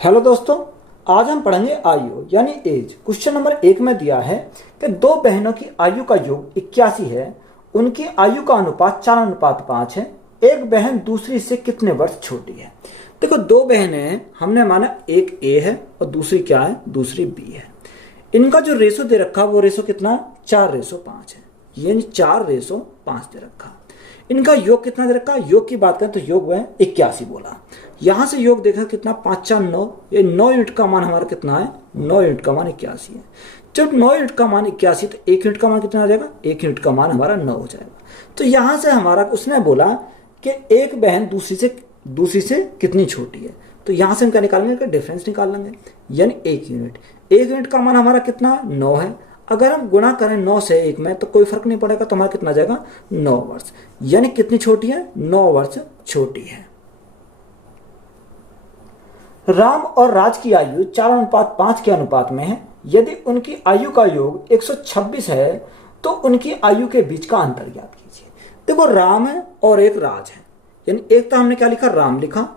Hello दोस्तों, आज हम पढ़ेंगे आयु यानी एज। क्वेश्चन नंबर 1 में दिया है कि दो बहनों की आयु का योग 81 है। उनकी आयु का अनुपात 4:5 है। एक बहन दूसरी से कितने वर्ष छोटी है। देखो, दो बहनें हैं, हमने माना एक ए है और दूसरी क्या है, दूसरी बी है। इनका जो रेशो दे रखा वो रेशो कितना है, 4:5 है, यानी 4:5 दे रखा। इनका योग कितना दे रखा, योग की बात करें तो योग है 81 बोला। यहां से योग देखा कितना, 5 4 9, ये 9 यूनिट का मान हमारा कितना है, 9 यूनिट का मान 81 है। जब 9 यूनिट का मान 81 तो 1 यूनिट का मान कितना आ जाएगा, 1 यूनिट का मान हमारा 9 हो जाएगा। तो यहां से हमारा उसने बोला कि एक बहन दूसरी से कितनी छोटी है, तो यहां से हम क्या निकालेंगे, डिफरेंस निकाल लेंगे, यानी 1 यूनिट। 1 यूनिट का मान हमारा कितना, 9 है। अगर हम गुणा करें 9 से 1 में तो कोई फर्क नहीं पड़ेगा, तो हमारा कितना जाएगा, 9 वर्ष। यानी कितनी छोटी है, 9 वर्ष छोटी है। राम और राज की आयु 4:5 के अनुपात में है। यदि उनकी आयु का योग 126 है तो उनकी आयु के बीच का अंतर ज्ञात कीजिए। देखो, राम है और एक राज है, यानी एक तो हमने क्या लिखा, राम लिखा,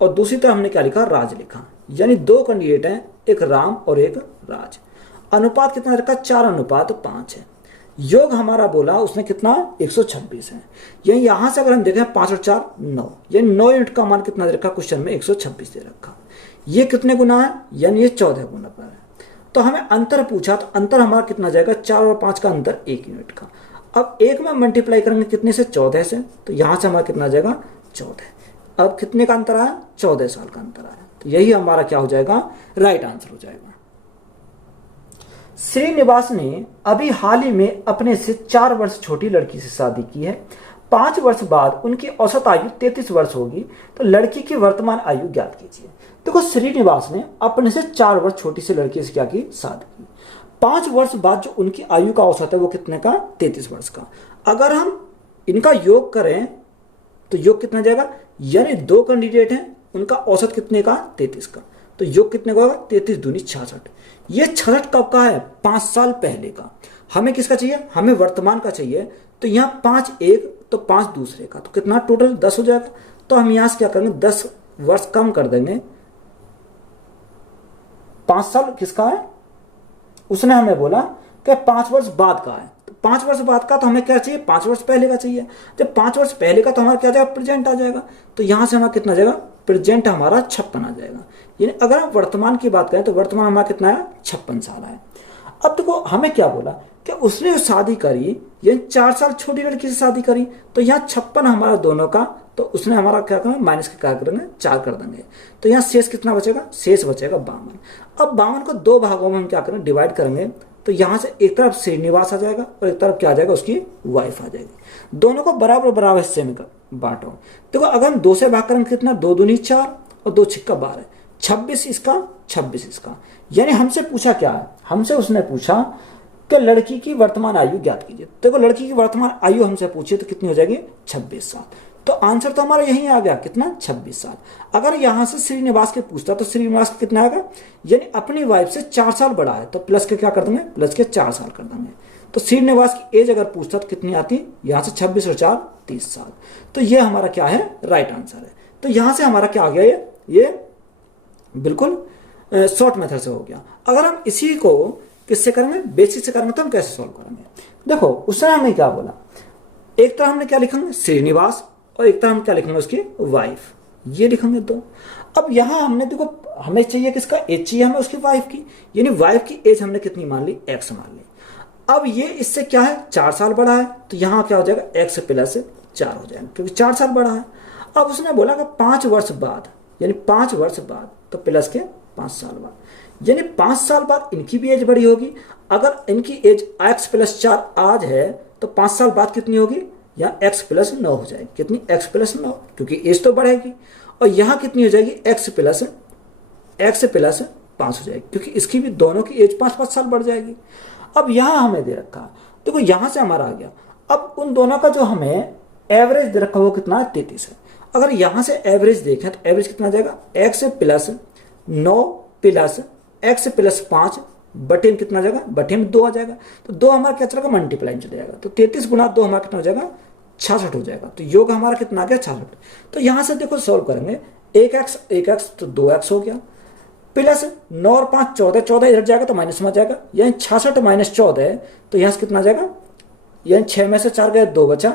और दूसरी तरफ हमने क्या लिखा, राज लिखा। यानी दो कैंडिडेट हैं, एक राम और एक राज। अनुपात कितना रखा, 4:5 है। योग हमारा बोला उसने कितना, 126 है। यानी यहां से अगर हम देखें 5 और 4 9, यानी 9 यूनिट का मान कितना दे रखा, क्वेश्चन में 126 दे रखा। ये कितने गुना है, यानी ये 14 गुना पर है। तो हमें अंतर पूछा, तो अंतर हमारा कितना जाएगा, 4 और 5 का अंतर 1 यूनिट का। अब एक में मल्टीप्लाई करेंगे कितने से, 14 से, तो यहां से हमारा कितना जाएगा, 14। अब कितने का अंतर आया, 14 साल का अंतर आया। तो यही हमारा क्या हो जाएगा, राइट आंसर हो जाएगा। श्रीनिवास ने अभी हाल ही में अपने से 4 वर्ष छोटी लड़की से शादी की है। 5 वर्ष बाद उनकी औसत आयु 33 वर्ष होगी, तो लड़की की वर्तमान आयु ज्ञात कीजिए। देखो, श्रीनिवास ने अपने से 4 वर्ष छोटी से लड़की से क्या की, शादी की। 5 वर्ष बाद जो उनकी आयु का औसत है वो कितने का, 33 वर्ष का। अगर हम इनका योग करें तो योग कितना जाएगा, यानी दो कैंडिडेट हैं, उनका औसत कितने का, 33 का, तो योग कितने का होगा, 33 दूनी 66। ये 66 कब का है, 5 साल पहले का। हमें किसका चाहिए, हमें वर्तमान का चाहिए। तो यहाँ 5 एक तो 5 दूसरे का, तो कितना टोटल 10 हो जाएगा। तो हम यहाँ से क्या करेंगे, 10 वर्ष कम कर देंगे। 5 साल किसका है, उसने हमें बोला कि 5 वर्ष बाद का है। तो 5 वर्ष बाद का तो हमें क्या चाहिए, 5 वर्ष पहले का चाहिए। जब 5 वर्ष पहले का तो हमारा क्या जाएगा, प्रेजेंट आ जाएगा। तो यहां से हमारा कितना जाएगा, प्रेजेंट हमारा 56 आ जाएगा। यानी अगर हम वर्तमान की बात करें तो वर्तमान हमारा कितना है, 56 साल है। अब देखो, हमें क्या बोला कि उसने शादी करी, यानी 4 साल छोटी लड़की से शादी करी, तो यहाँ 56 हमारा दोनों का, तो उसने हमारा क्या करना, माइनस के क्या करेंगे, 4 कर देंगे। तो यहाँ शेष कितना बचेगा, शेष बचेगा 52। अब 52 को 2 भागों में हम क्या करेंगे, डिवाइड करेंगे। तो यहाँ से एक तरफ श्रीनिवास आ जाएगा और एक तरफ क्या आ जाएगा, उसकी वाइफ आ जाएगी। दोनों को बराबर बराबर हिस्से में बांटो। देखो, अगर हम 2 से भाग करेंगे कितना, 2 दूनी 4 और 2 छिक्का 12, 26 इसका 26 इसका। यानी हमसे पूछा क्या है, हमसे उसने पूछा कि लड़की की वर्तमान आयु ज्ञात कीजिए। देखो, लड़की की वर्तमान आयु हमसे पूछी तो कितनी हो जाएगी, 26 साल। तो आंसर तो हमारा यही आ गया, कितना, 26 साल। अगर यहां से श्रीनिवास के पूछता तो श्रीनिवास कितना आएगा, यानी अपनी वाइफ से 4 साल बड़ा है, तो प्लस के क्या कर देंगे, प्लस के 4 साल कर देंगे। तो श्रीनिवास की एज अगर पूछता तो कितनी आती, यहां से 26 और 4 30 साल। तो ये हमारा क्या है, राइट आंसर है। तो यहां से हमारा क्या आ गया, ये बिल्कुल शॉर्ट मेथड से हो गया। अगर हम इसी को किससे करेंगे, बेसिक से करेंगे, तो हम कैसे सॉल्व करेंगे। देखो, उसने हमें क्या बोला, एक तरह हमने क्या लिखेंगे, श्रीनिवास, और एक तरह हम क्या लिखेंगे, उसकी वाइफ, ये लिखेंगे दो। अब यहां हमने देखो, हमें चाहिए किसका, एज चाहिए हमें उसकी वाइफ की, यानी वाइफ की एज हमने कितनी मान ली, x मान ली। अब ये इससे क्या है, 4 साल बड़ा है, तो यहां क्या हो जाएगा, x प्लस 4 हो जाएगा, क्योंकि 4 साल बड़ा है। अब उसने बोला कि 5 वर्ष बाद, यानी 5 वर्ष बाद, तो प्लस के 5 साल बाद, यानी 5 साल बाद इनकी भी एज बड़ी होगी। अगर इनकी एज x प्लस 4 आज है, तो 5 साल बाद कितनी होगी, यहाँ x प्लस 9 हो जाएगी। कितनी, x प्लस 9, क्योंकि एज तो बढ़ेगी। और यहाँ कितनी हो जाएगी, x प्लस 5 हो जाएगी, क्योंकि इसकी भी दोनों की एज 5-5 साल बढ़ जाएगी। अब यहाँ हमें दे रखा है, देखो यहाँ से हमारा आ गया। अब उन दोनों का जो हमें एवरेज दे रखा वो कितना है, 33 है। अगर यहाँ से एवरेज देखें तो एवरेज कितना जाएगा, x plus 9 plus x plus 5 बटे में कितना जाएगा, बटे में 2 आ जाएगा। तो 2 हमारा क्या चलेगा, मल्टीप्लाई में चले जाएगा। तो 33 गुना 2 हमारा कितना हो जाएगा, 66 हो जाएगा। तो योग हमारा कितना आ गया, 66। तो यहां से देखो सॉल्व करेंगे, 1x तो 2x हो गया, प्लस 9 और 5 14, 14 इधर जाएगा तो माइनस में आ जाएगा, यानी 66 माइनस 14 तो यहाँ से कितना आ जाएगा, यानी 6 में से 4 गए 2 बचा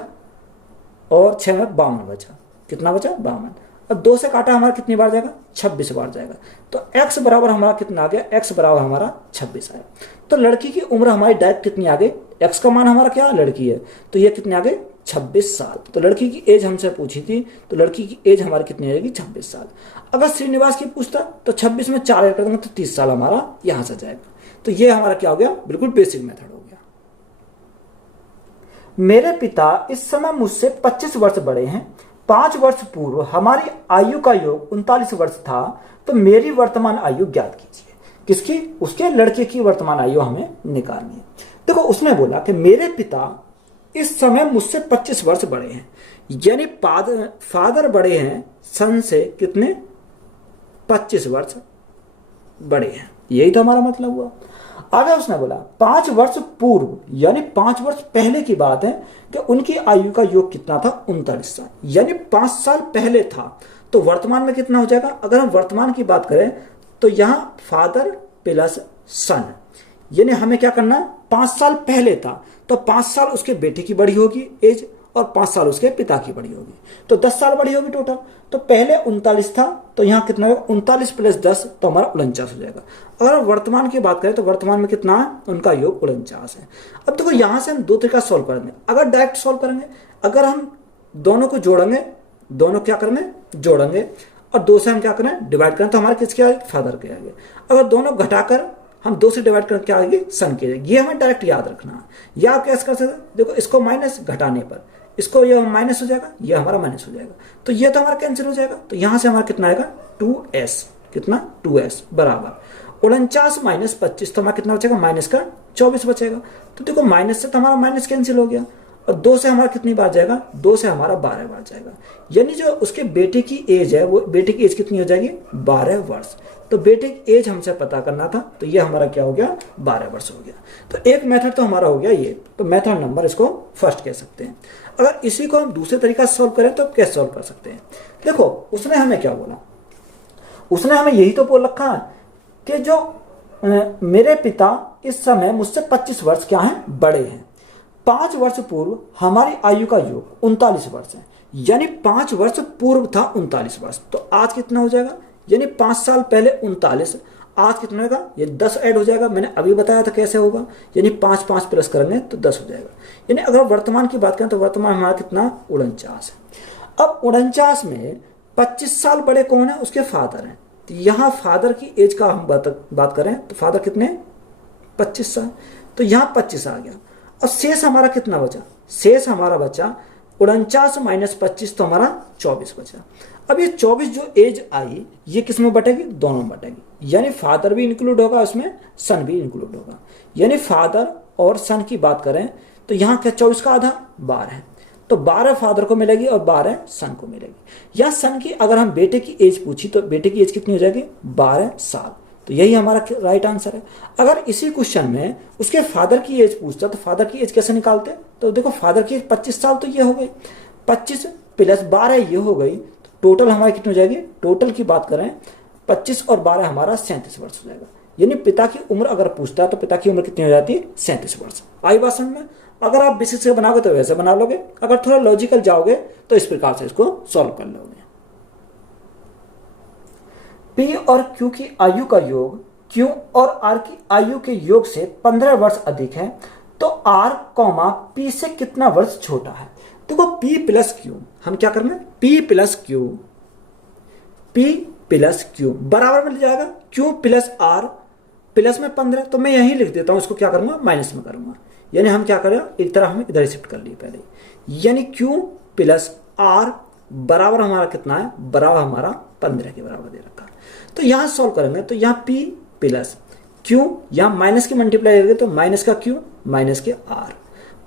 और 6 में 52 बचा, कितना बचा 52। अब 2 से काटा हमारा कितनी बार जाएगा, 26 बार जाएगा। तो x बराबर हमारा कितना आ गया, x बराबर हमारा 26 आया। तो लड़की की उम्र हमारी डायरेक्ट कितनी आ गई, x का मान हमारा क्या लड़की है, तो ये कितने आ गए 26 साल। तो लड़की की एज हमसे पूछी थी, तो लड़की की एज हमारी कितनी आएगी 26 साल। अगर श्रीनिवास की पूछता तो 26 में 4 ऐड कर देंगे तो 30 साल हमारा यहां से जाएगा। तो ये हमारा क्या हो गया, बिल्कुल बेसिक मेथड हो गया। मेरे पिता इस समय मुझसे 25 वर्ष बड़े हैं, 5 वर्ष पूर्व हमारी आयु का योग 39 वर्ष था, तो मेरी वर्तमान आयु ज्ञात कीजिए। किसकी, उसके लड़के की वर्तमान आयु हमें निकालनी है। देखो उसने बोला कि मेरे पिता इस समय मुझसे 25 वर्ष बड़े हैं, यानी फादर बड़े हैं सन से कितने 25 वर्ष बड़े हैं, यही तो हमारा मतलब हुआ। आगे उसने बोला 5 वर्ष पूर्व, यानी 5 वर्ष पहले की बात है कि उनकी आयु का योग कितना था 39 साल, यानी 5 साल पहले था। तो वर्तमान में कितना हो जाएगा, अगर हम वर्तमान की बात करें तो यहां फादर प्लस सन, यानी हमें क्या करना है, 5 साल पहले था तो 5 साल उसके बेटे की बड़ी होगी एज और 5 साल उसके पिता की बड़ी होगी, तो 10 साल बड़ी होगी टोटल। तो पहले 39 था तो यहाँ कितना होगा 39 प्लस 10 तो हमारा 49 हो जाएगा। अगर वर्तमान की बात करें तो वर्तमान में कितना है, उनका योग 49 है। अब देखो यहाँ से हम 2 तरीका सॉल्व करेंगे। अगर डायरेक्ट सॉल्व करेंगे, अगर हम दोनों को जोड़ेंगे, दोनों क्या करेंगे जोड़ेंगे और 2 से हम क्या करें डिवाइड करें तो हमारे किसके आगे, फादर के आगे। अगर दोनों घटाकर हम 2 से डिवाइड करके क्या आएगी, सन के आएगी। ये हमें डायरेक्ट याद रखना है। या आप कैसे कर सकते हैं, देखो इसको माइनस घटाने पर इसको ये माइनस हो जाएगा, ये हमारा माइनस हो जाएगा, तो ये तो हमारा कैंसिल हो जाएगा। तो यहां से हमारा कितना आएगा 2s, कितना 2s बराबर 49 माइनस 25 तो हमारा कितना बचेगा, माइनस का 24 बचेगा। तो देखो माइनस से तो हमारा माइनस कैंसिल हो गया और 2 से हमारा कितनी बार जाएगा, 2 से हमारा 12 बार जाएगा। यानी जो उसके बेटे की एज है, वो बेटे की एज कितनी हो जाएगी 12 वर्ष। तो बेटे की एज हमसे पता करना था, तो ये हमारा क्या हो गया 12 वर्ष हो गया। तो एक मेथड तो हमारा हो गया ये, तो मेथड नंबर इसको फर्स्ट कह सकते हैं। अगर इसी को हम दूसरे तरीका से सॉल्व करें तो कैसे सॉल्व कर सकते हैं। देखो उसने हमें क्या बोला, उसने हमें यही तो बोल रखा है कि जो मेरे पिता इस समय मुझसे 25 वर्ष क्या है बड़े हैं, 5 वर्ष पूर्व हमारी आयु का योग 39 वर्ष है, यानी 5 वर्ष पूर्व था 39 वर्ष। तो आज कितना हो जाएगा, यानी 5 साल पहले 39, आज कितना होगा, ये 10 ऐड हो जाएगा। मैंने अभी बताया था कैसे होगा, यानी 5 5 प्लस करेंगे तो 10 हो जाएगा। यानी अगर वर्तमान की बात करें तो वर्तमान हमारा कितना 49 है। अब 49 में 25 साल बड़े कौन है, उसके फादर हैं। तो यहाँ फादर की एज का हम बात करें तो फादर कितने 25 साल, तो यहाँ 25 आ गया। और शेष हमारा कितना बचा, शेष हमारा बचा 49 माइनस 25 तो हमारा 24 बचा। अब ये 24 जो एज आई ये किस में बटेगी, दोनों में बटेगी, यानी फादर भी इंक्लूड होगा उसमें, सन भी इंक्लूड होगा। यानी फादर और सन की बात करें तो यहाँ क्या 24 का आधा 12 है, तो 12 फादर को मिलेगी और 12 सन को मिलेगी। या सन की अगर हम बेटे की एज पूछी तो बेटे की एज कितनी हो जाएगी 12 साल, तो यही हमारा राइट आंसर है। अगर इसी क्वेश्चन में उसके फादर की एज पूछता तो फादर की एज कैसे निकालते, तो देखो फादर की एज 25 साल तो ये हो गई, 25 प्लस 12 ये हो गई, टोटल हमारी कितनी हो जाएगी, टोटल की बात करें 25 और 12 हमारा 37 वर्ष हो जाएगा। यानी पिता की उम्र अगर पूछता है तो पिता की उम्र कितनी हो जाती है 37 वर्ष। आई बात समझ में। अगर आप बेसिक से बनाओगे तो वैसे बना लोगे, अगर थोड़ा लॉजिकल जाओगे तो इस प्रकार से इसको सॉल्व कर लोगे। पी और क्यू की आयु का योग क्यू और आर की आयु के योग से 15 वर्ष अधिक है, तो आर कॉमा पी से कितना वर्ष छोटा है। देखो पी प्लस क्यू हम क्या करेंगे, पी प्लस क्यू बराबर मिल जाएगा क्यू प्लस आर, प्लस में 15 तो मैं यही लिख देता हूं, इसको क्या करूंगा माइनस में करूंगा। यानी हम क्या करें, एक तरह हमें इधर शिफ्ट कर लिए पहले, यानी क्यू प्लस आर बराबर हमारा कितना है, बराबर हमारा 15 के बराबर दे रखा है। तो यहां सॉल्व करेंगे तो यहाँ पी प्लस क्यू, यहां माइनस की मल्टीप्लाई करेंगे तो माइनस का क्यू माइनस के आर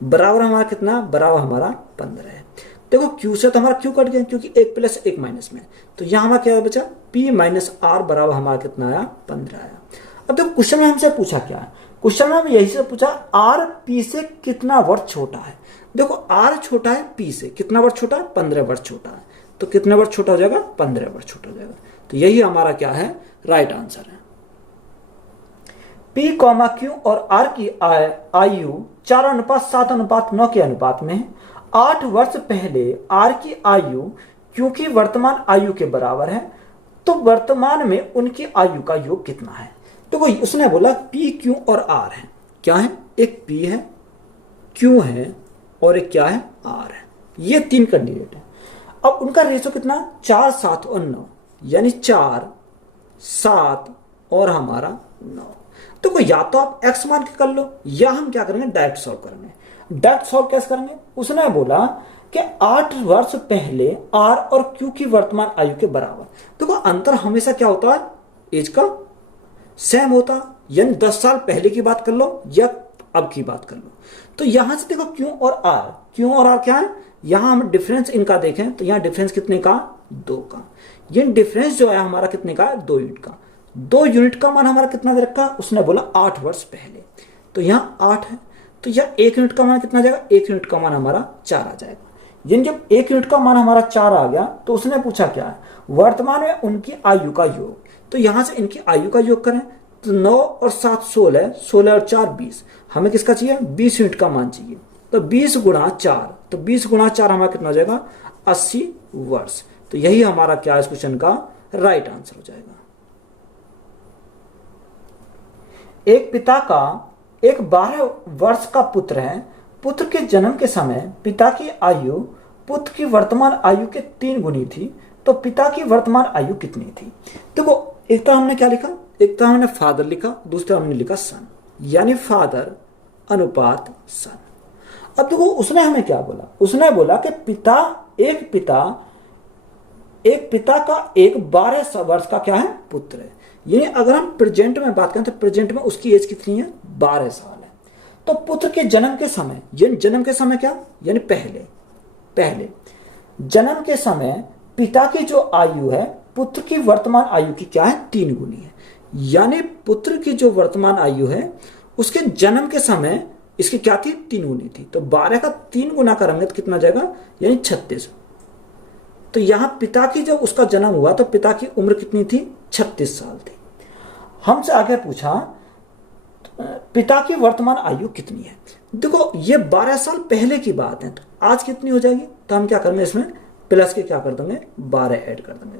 बराबर हमारा कितना, बराबर हमारा 15 है। देखो क्यू से तो हमारा क्यू कट गया क्योंकि 1 प्लस 1 माइनस में, तो यहां हमारा क्या बचा, पी माइनस आर बराबर हमारा कितना आया 15 आया। अब देखो क्वेश्चन में हमसे पूछा क्या है, क्वेश्चन में हम यही से पूछा आर पी से कितना वर्ष छोटा है। देखो आर छोटा है पी से, कितना वर्ष छोटा है 15 वर्ष छोटा है, तो कितना वर्ष छोटा हो जाएगा 15 वर्ष छोटा हो जाएगा। तो यही हमारा क्या है राइट आंसर है। P, Q और R की आयु 4:7:9 के अनुपात में है। 8 वर्ष पहले R की आयु Q की वर्तमान आयु के बराबर है, तो वर्तमान में उनकी आयु का योग कितना है। तो कोई उसने बोला P, Q और R है। क्या है, एक P है, Q है और एक क्या है, R है। ये 3 कैंडिडेट है। अब उनका रेशो कितना, 4, 7 और 9, यानी 4, 7 और हमारा 9। तो कोई या तो आप x मान के कर लो, या हम क्या करेंगे, डायरेक्ट सॉल्व करेंगे। डायरेक्ट सॉल्व कैसे करेंगे, उसने बोला कि 8 वर्ष पहले R और Q की वर्तमान आयु के बराबर। देखो अंतर हमेशा क्या होता है, एज का सेम होता, यानी 10 साल पहले की बात कर लो या अब की बात कर लो। तो यहां से देखो Q और R क्या है, यहां हम डिफरेंस इनका देखें तो यहां डिफरेंस कितने का, 2 का। ये डिफरेंस जो है हमारा कितने का, 2 यूनिट का। 2 यूनिट का मान हमारा कितना दे रखा, उसने बोला 8 वर्ष पहले, तो यहाँ 8 है। तो यह 1 यूनिट का मान कितना जाएगा, 1 यूनिट का मान हमारा 4 आ जाएगा। यानी जब 1 यूनिट का मान हमारा 4 आ गया, तो उसने पूछा क्या है, वर्तमान में उनकी आयु का योग। तो यहां से इनकी आयु का योग करें तो 9 और 7 16, 16 और 4 20। हमें किसका चाहिए, 20 यूनिट का मान चाहिए। तो 20 गुणा 4, तो 20 गुणा 4 हमारा कितना हो जाएगा, 80 वर्ष। तो यही हमारा क्या है, इस क्वेश्चन का राइट आंसर हो जाएगा। एक पिता का एक 12 वर्ष का पुत्र है। पुत्र के जन्म के समय पिता की आयु पुत्र की वर्तमान आयु के 3 गुनी थी, तो पिता की वर्तमान आयु कितनी थी। देखो एक तो हमने क्या लिखा, एक तो हमने फादर लिखा, दूसरा हमने लिखा सन, यानी फादर अनुपात सन। अब देखो उसने हमें क्या बोला, उसने बोला कि एक पिता का एक 12 वर्ष का क्या है, पुत्र है। यानी अगर हम प्रेजेंट में बात करें तो प्रेजेंट में उसकी एज कितनी है, 12 साल है। तो पुत्र के जन्म के समय, यानी जन्म के समय क्या, यानी पहले जन्म के समय पिता की जो आयु है पुत्र की वर्तमान आयु की क्या है, 3 गुनी है। यानी पुत्र की जो वर्तमान आयु है उसके जन्म के समय इसकी क्या थी, 3 गुनी थी। तो 12 का 3 गुना करेंगे तो कितना जाएगा, यानी 36। तो यहां पिता की जब उसका जन्म हुआ तो पिता की उम्र कितनी थी, 36 साल थी। हमसे आगे पूछा पिता की वर्तमान आयु कितनी है। देखो ये 12 साल पहले की बात है, तो आज कितनी हो जाएगी, तो हम क्या करेंगे, इसमें प्लस के क्या कर देंगे, 12 ऐड कर देंगे।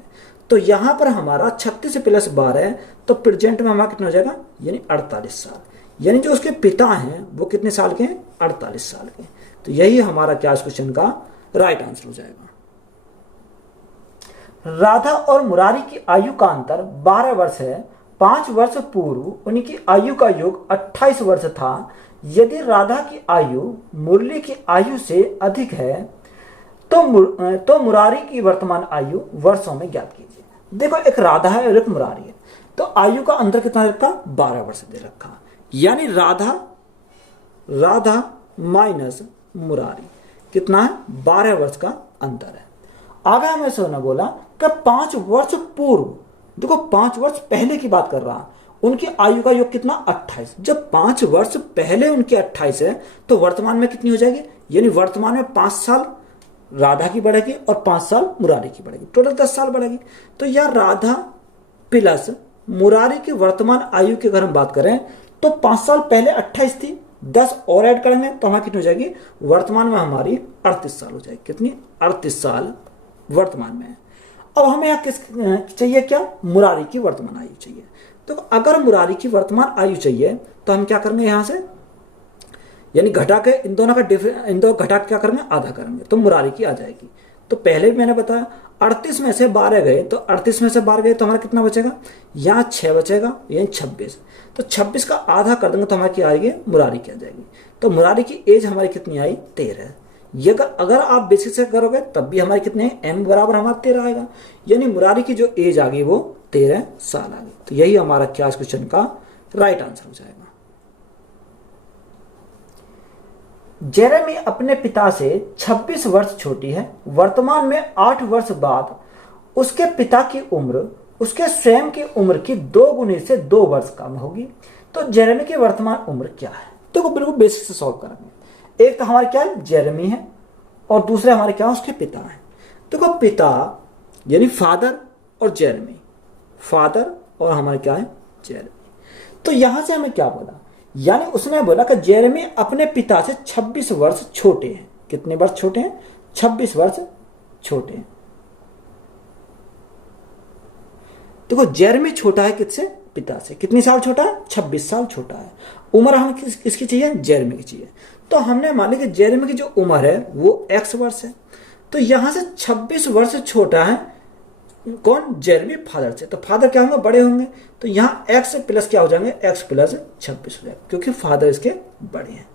तो यहां पर हमारा 36 प्लस 12 है, तो प्रेजेंट में हमारा कितना हो जाएगा, यानी 48 साल। यानी जो उसके पिता हैं वो कितने साल के हैं, 48 साल के। तो यही हमारा क्या इस क्वेश्चन का राइट आंसर हो जाएगा। राधा और मुरारी की आयु का अंतर 12 वर्ष है। 5 वर्ष पूर्व उनकी आयु का योग 28 वर्ष था। यदि राधा की आयु मुरली की आयु से अधिक है तो मुरारी की वर्तमान आयु वर्षों में ज्ञात कीजिए। देखो एक राधा है और एक मुरारी है, तो आयु का अंतर कितना दे रखा, 12 वर्ष दे रखा। यानी राधा माइनस मुरारी कितना है, 12 वर्ष का अंतर है। आगे हमें सोना बोला कि 5 वर्ष पूर्व, देखो 5 वर्ष पहले की बात कर रहा, उनकी आयु का योग कितना, 28। जब 5 वर्ष पहले उनकी 28 है तो वर्तमान में कितनी हो जाएगी, यानी वर्तमान में 5 साल राधा की बढ़ेगी और 5 साल मुरारी की बढ़ेगी, टोटल 10 साल बढ़ेगी। तो यह राधा प्लस मुरारी की वर्तमान आयु की अगर हम बात करें तो 5 साल पहले 28 थी, 10 और ऐड करेंगे तो हमारी कितनी हो जाएगी, वर्तमान में हमारी 38 साल हो जाएगी। कितनी, 38 साल वर्तमान में है। अब हमें यहाँ किस चाहिए, क्या, मुरारी की वर्तमान आयु चाहिए। तो अगर मुरारी की वर्तमान आयु चाहिए तो हम क्या करेंगे, यहां से यानी घटा के इन दोनों घटा के क्या करेंगे, आधा करेंगे, तो मुरारी की आ जाएगी। तो पहले भी मैंने बताया 38 में से 12 गए, तो 38 में से 12 गए तो हमारा कितना बचेगा, यहाँ 6 बचेगा, यानी 26। तो 26 का आधा कर देंगे तो हमारी क्या आएगी, मुरारी की आ जाएगी। तो मुरारी की एज हमारी कितनी आई, 13। ये अगर आप बेसिक से करोगे तब भी हमारे कितने, m बराबर हमारा 13 आएगा। यानी मुरारी की जो एज आ गई वो 13 साल आ गई। तो यही हमारा क्या इस क्वेश्चन का राइट आंसर हो जाएगा। जेरेमी अपने पिता से 26 वर्ष छोटी है। वर्तमान में 8 वर्ष बाद उसके पिता की उम्र उसके स्वयं की उम्र की 2 गुनी से 2 वर्ष कम होगी। तो जेरेमी की वर्तमान उम्र क्या है, तो बिल्कुल बेसिक से सॉल्व करेंगे। एक तो हमारे क्या है, जेरेमी है, और दूसरे हमारे क्या है, उसके पिता है। देखो पिता यानी फादर और जेरेमी, फादर और हमारे क्या है जेरेमी। तो यहां से हमें क्या बोला, यानी उसने बोला कि जेरेमी अपने पिता से 26 वर्ष छोटे हैं। कितने वर्ष छोटे हैं? 26 वर्ष छोटे हैं। देखो जेरेमी छोटा है किससे? पिता से। कितनी साल छोटा है? 26 साल छोटा है। उम्र हमें किसकी चाहिए? जेरेमी की चाहिए। तो हमने मान लिया कि जेरेमी की जो उम्र है वो x वर्ष है। तो यहां से 26 वर्ष छोटा है कौन? जेरेमी फादर से। तो फादर क्या होंगे? बड़े होंगे। तो यहाँ x प्लस क्या हो जाएंगे? x प्लस 26 हो जाएगा, क्योंकि फादर इसके बड़े हैं।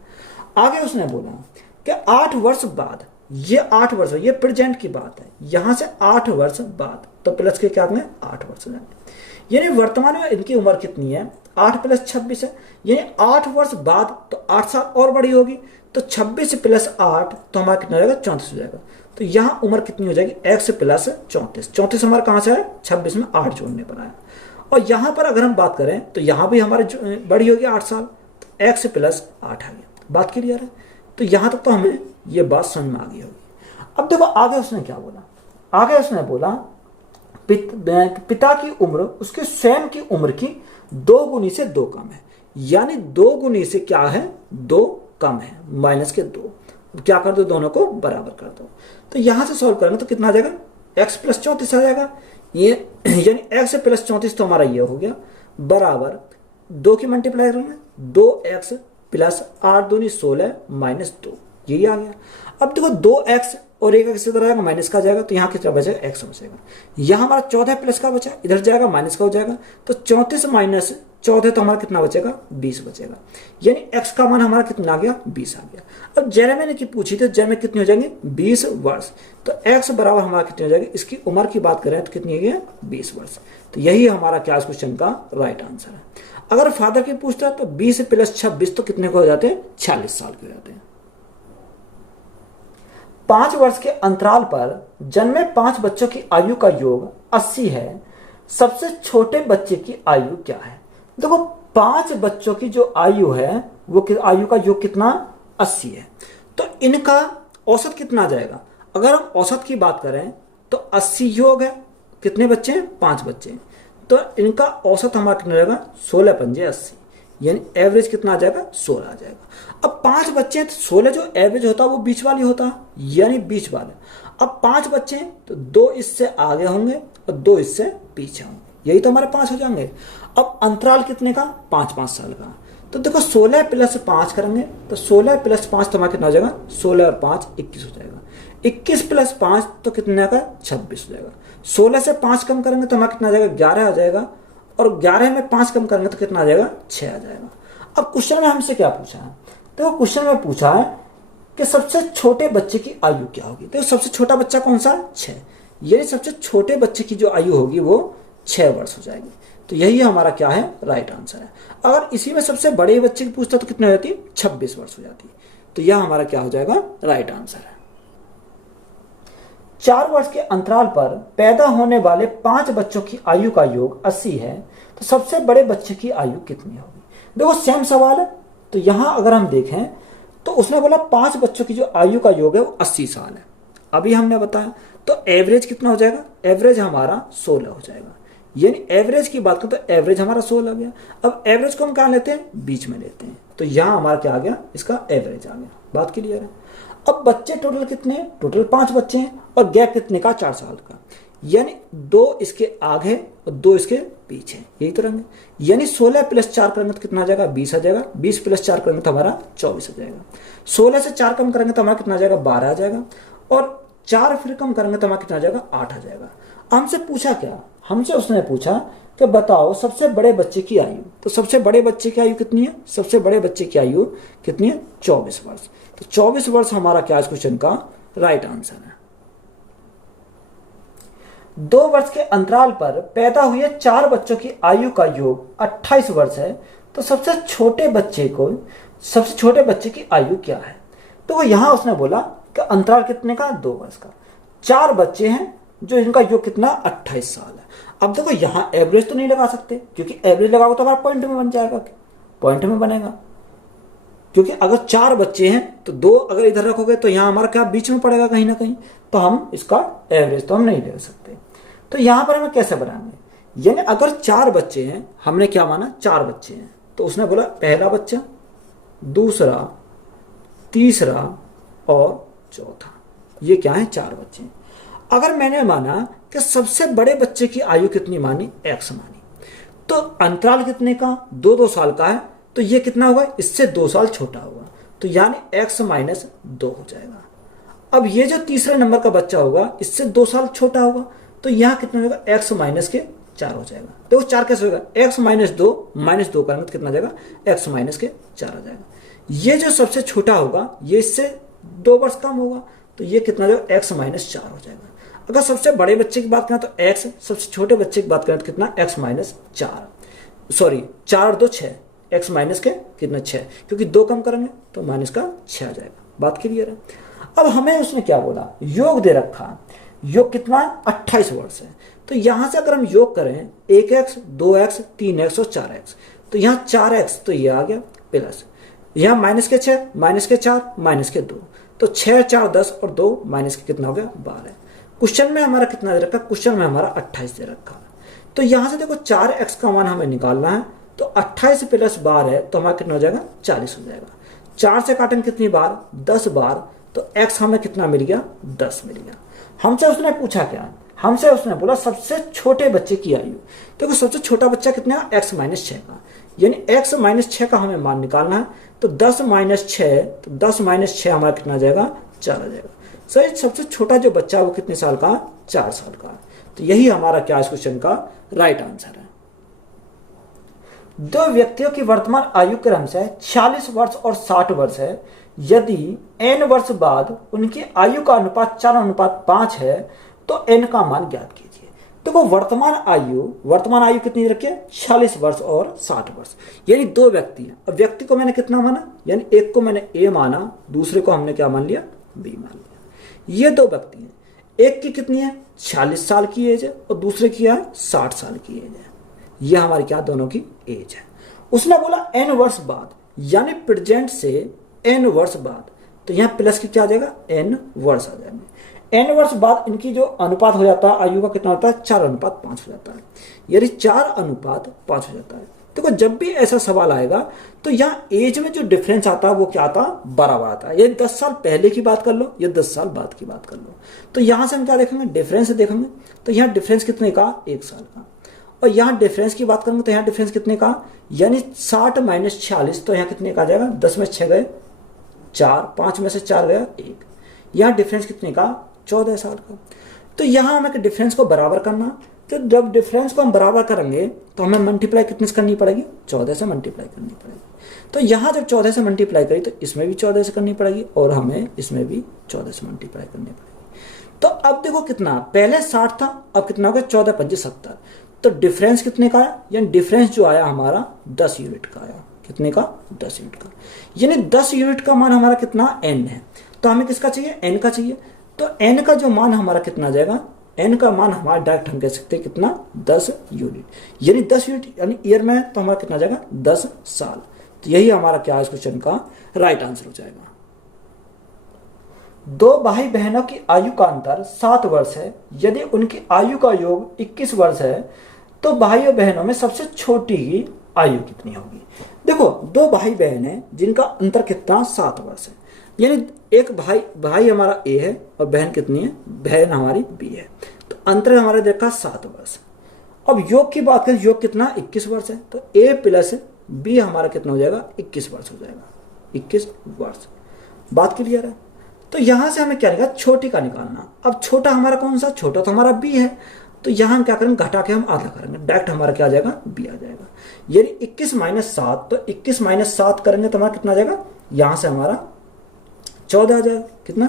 आगे उसने बोला कि 8 वर्ष बाद, ये 8 वर्ष, ये प्रेजेंट की बात है, यहां से 8 वर्ष बाद, तो प्लस के क्या होंगे? 8 वर्ष हो जाएंगे। यानी वर्तमान में इनकी उम्र कितनी है? 8 प्लस 26 है, यानी 8 वर्ष बाद तो 8 साल और बड़ी होगी। तो 26 प्लस 8 तो हमारा कितना हो जाएगा? 34 हो जाएगा। तो यहाँ उम्र कितनी हो जाएगी? x plus 34। 34 हमारा कहाँ से है? 26 में 8 जोड़ने पर आया। और यहाँ पर अगर हम बात करें तो यहाँ भी हमारे बड़ी होगी 8 साल, तो x प्लस 8 आ गया। बात क्लियर है? तो यहाँ तक तो हमें ये बात समझ में आ गई होगी। अब देखो आगे उसने क्या बोला। आगे उसने बोला पिता की उम्र उसके स्वयं की उम्र की 2 गुनी से 2 कम है। यानी 2 गुनी से क्या है? 2 कम है, माइनस के 2। क्या कर दो? दोनों को बराबर कर दो। तो यहां से सॉल्व करेंगे तो कितना आ जाएगा? x प्लस 34 आ जाएगा। ये यानी x प्लस 34 तो हमारा ये हो गया, बराबर 2 की मल्टीप्लाई करेंगे, 2x प्लस 8 दूनी 16 माइनस 2, यही आ गया। अब देखो 2x और एक इधर आएगा, माइनस का जाएगा, तो यहाँ कितना बचेगा? x बचेगा। यहाँ हमारा 14 प्लस का बचा, इधर जाएगा माइनस का हो जाएगा, तो 34 माइनस 14 तो हमारा कितना बचेगा? 20 बचेगा। यानी x का मान हमारा कितना आ गया? 20 आ गया। अब जेरेमी ने की पूछी थी, जेरेमी कितनी हो जाएंगे? 20 वर्ष। तो x बराबर हमारा कितनी हो जाएगी? इसकी उम्र की बात करें तो कितनी है? 20 वर्ष। तो यही हमारा क्या इस क्वेश्चन का राइट आंसर है। अगर फादर की पूछता तो 20 प्लस 26 तो कितने को हो जाते हैं? 46 साल के हो जाते हैं। 5 वर्ष के अंतराल पर जन्मे 5 बच्चों की आयु का योग 80 है। सबसे छोटे बच्चे की आयु क्या है? देखो 5 बच्चों की जो आयु है वो आयु का योग कितना? 80 है। तो इनका औसत कितना आ जाएगा? अगर हम औसत की बात करें तो 80 योग है, कितने बच्चे हैं? 5 बच्चे हैं। तो इनका औसत हमारा कितना रहेगा? 16 पंजे 80, यानी एवरेज कितना आ जाएगा? 16 आ जाएगा। अब 5 बच्चे हैं तो 16 जो एवरेज होता है वो बीच वाली होता है, यानी बीच वाले। अब 5 बच्चे हैं तो 2 इससे आगे होंगे और 2 इससे पीछे होंगे, यही तो हमारे 5 हो जाएंगे। अब अंतराल कितने का? 5-5 साल का। तो देखो 16 प्लस 5 करेंगे तो 16 प्लस 5 तो हमारा कितना हो जाएगा? 16 और 5 21 हो जाएगा। 21 प्लस 5 तो कितने का? 26 हो जाएगा। 16 से 5 कम करेंगे तो हमारा कितना आ जाएगा? 11 आ जाएगा। और 11 में 5 कम करेंगे तो कितना आ जाएगा? 6 आ जाएगा। अब क्वेश्चन में हमसे क्या पूछा है? तो क्वेश्चन में पूछा है कि सबसे छोटे बच्चे की आयु क्या होगी। तो सबसे छोटा बच्चा कौन सा? 6। यानी सबसे छोटे बच्चे की जो आयु होगी वो 6 वर्ष हो जाएगी। तो यही हमारा क्या है? राइट आंसर है। अगर इसी में सबसे बड़े बच्चे की पूछता तो कितनी हो जाती? 26 वर्ष हो जाती। तो यह हमारा क्या हो जाएगा? राइट आंसर है। 4 वर्ष के अंतराल पर पैदा होने वाले 5 बच्चों की आयु का योग 80 है। तो सबसे बड़े बच्चे की आयु कितनी होगी? देखो सेम सवाल है। तो यहां अगर हम देखें तो उसने बोला 5 बच्चों की जो आयु का योग है वो 80 साल है, अभी हमने बताया। तो एवरेज कितना हो जाएगा? एवरेज हमारा 16 हो जाएगा। यानी एवरेज की बात करें तो एवरेज हमारा 16 आ गया। अब एवरेज को हम कहां लेते हैं? बीच में लेते हैं। तो यहां हमारा क्या आ गया? इसका एवरेज आ गया। बात क्लियर है? अब बच्चे टोटल कितने हैं? टोटल 5 बच्चे हैं और गैप कितने का? 4 साल का। यानी 2 इसके आगे और 2 इसके पीछे, यही तो रंग है। यानी 16 प्लस 4 करेंगे तो कितना आ जाएगा? 20 आ जाएगा। 20 प्लस 4 करेंगे तो हमारा 24 आ जाएगा। 16 से 4 कम करेंगे तो हमारा कितना आ जाएगा? 12 आ जाएगा। और 4 फिर कम करेंगे तो हमारा कितना आ जाएगा? 8 आ जाएगा। हमसे पूछा क्या? हमसे उसने पूछा कि बताओ सबसे बड़े बच्चे की आयु। तो सबसे बड़े बच्चे की आयु कितनी है? सबसे बड़े बच्चे की आयु कितनी है? 24 वर्ष। तो 24 वर्ष हमारा क्या इस क्वेश्चन का राइट आंसर है। 2 वर्ष के अंतराल पर पैदा हुए 4 बच्चों की आयु का योग 28 वर्ष है। तो सबसे छोटे बच्चे की आयु क्या है? तो यहां उसने बोला कि अंतराल कितने का? 2 वर्ष का। 4 बच्चे हैं जो इनका योग कितना? 28 साल है। अब देखो यहां एवरेज तो नहीं लगा सकते, क्योंकि एवरेज लगाओ तो हमारा पॉइंट में बन जाएगा। पॉइंट में बनेगा, क्योंकि अगर 4 बच्चे हैं तो 2 अगर इधर रखोगे तो यहां हमारा क्या बीच में पड़ेगा कहीं ना कहीं। तो हम इसका एवरेज तो हम नहीं ले सकते। तो यहां पर हमें कैसे बनाएंगे? यानी अगर 4 बच्चे हैं, हमने क्या माना 4 बच्चे हैं, तो उसने बोला पहला बच्चा, दूसरा, तीसरा और चौथा, ये क्या है 4 बच्चे। अगर मैंने माना कि सबसे बड़े बच्चे की आयु कितनी मानी, x मानी, तो अंतराल कितने का 2-2 साल का है, तो ये कितना होगा, इससे 2 साल छोटा होगा, तो यानी x माइनस 2 हो जाएगा। अब ये जो तीसरे नंबर का बच्चा होगा इससे 2 साल छोटा होगा, तो यहाँ कितना होगा, x माइनस के 4 हो जाएगा। देखो 4 कैसे होगा, x माइनस 2 करेंगे तो कितना जाएगा, x माइनस के 4 आ जाएगा। ये जो सबसे छोटा होगा ये इससे 2 वर्ष कम होगा, तो ये कितना जाएगा, x माइनस 4 हो जाएगा। अगर सबसे बड़े बच्चे की बात करें तो x, सबसे छोटे बच्चे की बात करें तो कितना, x माइनस 4, सॉरी 4 और 2 6, x माइनस के कितना 6, क्योंकि 2 कम करेंगे तो माइनस का 6 आ जाएगा। बात क्लियर है। अब हमें उसने क्या बोला, योग दे रखा, योग कितना है 28 वर्ष है, तो यहां से अगर हम योग करें 1x 2x 3x और 4x, तो यहाँ 4x, तो ये आ गया प्लस, यहाँ माइनस के 6 माइनस के 4 माइनस के 2, तो 6 4 10 और 2 माइनस के कितना हो गया 12। क्वेश्चन में हमारा कितना दे रखा, क्वेश्चन में हमारा 28 दे रखा। तो यहां से देखो 4x का मान हमें निकालना है, तो 28 प्लस 12 है तो हमारा कितना हो जाएगा, 40 हो जाएगा। 4 से काटेंगे कितनी बार, 10 बार, तो x हमें कितना मिल गया, 10 मिल गया। हमसे उसने पूछा क्या, हमसे उसने बोला सबसे छोटे बच्चे की आयु। देखो सबसे छोटा बच्चा कितना है, x माइनस 6 का, यानी x माइनस 6 का हमें मान निकालना है, तो 10 माइनस 6, तो 10 माइनस 6 हमारा कितना जाएगा, 4 आ जाएगा। सर सबसे छोटा जो बच्चा है वो कितने साल का, 4 साल का। तो यही हमारा क्या इस क्वेश्चन का राइट आंसर है। 2 व्यक्तियों की वर्तमान आयु क्रम से 46 वर्ष और 60 वर्ष है। यदि n वर्ष बाद उनकी आयु का अनुपात 4:5 है, तो n का मान ज्ञात कीजिए। देखो वर्तमान आयु कितनी रखी है, 46 वर्ष और 60 वर्ष, यानी 2 व्यक्ति हैं। अब व्यक्ति को मैंने कितना माना, यानी एक को मैंने a माना, दूसरे को हमने क्या मान लिया, b मान लिया। ये 2 व्यक्ति हैं, एक की कितनी है 46 साल की एज है और दूसरे की है 60 साल की एज है। ये हमारी क्या दोनों की एज है। उसने बोला n वर्ष बाद, यानी प्रेजेंट से n वर्ष बाद, तो यहाँ प्लस की क्या आ जाएगा, n वर्ष आ जाएंगे। n वर्ष बाद इनकी जो अनुपात हो जाता है आयु का कितना होता है, 4:5 हो जाता है, यानी 4:5 हो जाता है। देखो जब भी ऐसा सवाल आएगा तो यहाँ एज में जो डिफरेंस आता है वो क्या आता है, बराबर आता है। ये 10 साल पहले की बात कर लो, ये 10 साल बाद की बात कर लो, तो यहाँ से हम क्या देखेंगे, डिफरेंस देखेंगे। तो यहाँ डिफरेंस कितने का, 1 साल का। और यहाँ डिफरेंस की बात करेंगे तो यहाँ डिफरेंस कितने का, यानी 60 माइनस 46, तो यहाँ कितने का आ जाएगा, 10 में 6 गए 4, 5 में से 4 गया 1, यहाँ डिफरेंस कितने का, 14 साल का। तो यहाँ हमें डिफरेंस को बराबर करना, तो जब डिफरेंस को हम बराबर करेंगे तो हमें मल्टीप्लाई कितने से करनी पड़ेगी, 14 से मल्टीप्लाई करनी पड़ेगी। तो यहाँ जब 14 से मल्टीप्लाई करी तो इसमें भी 14 से करनी पड़ेगी और हमें इसमें भी 14 से मल्टीप्लाई करनी पड़ेगी। तो अब देखो कितना, पहले 60 था, अब कितना हो गया 14 5 70, तो डिफरेंस कितने का आया, यानी डिफरेंस जो आया हमारा 10 यूनिट का आया। कितने का, 10 यूनिट का, यानी 10 यूनिट का मान हमारा कितना, n है। तो हमें किसका चाहिए, n का चाहिए। तो n का जो मान हमारा कितना जाएगा, n का मान हमारा डायरेक्ट हम कह सकते हैं कितना, 10 यूनिट, यानी 10 यूनिट यानी ईयर में तो हमारा कितना जाएगा, 10 साल। तो यही हमारा क्या इस क्वेश्चन का राइट आंसर हो जाएगा। 2 भाई बहनों की आयु का अंतर 7 वर्ष है। यदि उनकी आयु का योग 21 वर्ष है, तो भाइयों बहनों में सबसे छोटी की आयु कितनी होगी। देखो 2 भाई बहन है जिनका अंतर कितना, 7 वर्ष है, यानी एक भाई हमारा A है और बहन कितनी है, बहन हमारी B है, तो अंतर हमारा देखा 7 वर्ष। अब योग की बात करें, योग कितना 21 वर्ष है, तो A प्लस B हमारा कितना हो जाएगा, 21 वर्ष हो जाएगा, 21 वर्ष। बात क्लियर है। तो यहां से हमें क्या निकालना, छोटी का निकालना। अब छोटा हमारा कौन सा, छोटा तो हमारा B है, तो यहां हम क्या करेंगे, घटा के हम आधा करेंगे, डायरेक्ट हमारा क्या आ जाएगा, B आ जाएगा। यानी 21 माइनस 7, तो 21 माइनस 7 करेंगे तो हमारा कितना आ जाएगा, यहां से हमारा 14 आ जाएगा। कितना,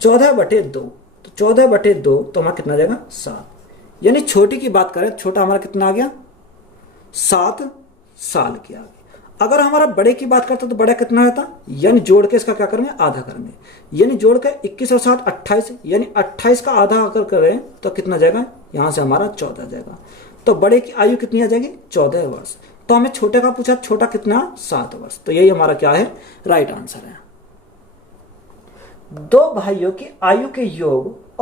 14 बटे 2, तो 14 बटे 2 तो हमारा कितना आ जाएगा, 7। यानी छोटी की बात करें, छोटा हमारा कितना आ गया, 7 साल की आ गई। अगर हमारा बड़े की बात करते तो बड़ा कितना होता, यानी जोड़ के इसका क्या करेंगे, आधा करेंगे, यानी जोड़ के 21 और 7 28, यानी 28 का आधा अगर करें तो कितना जाएगा, यहां से हमारा 14 आ जाएगा। तो बड़े की आयु कितनी आ जाएगी, 14 वर्ष। तो हमें छोटे का पूछा, छोटा कितना, 7 वर्ष। तो यही हमारा क्या है, राइट आंसर है। 2 भाइयों की आयु के योग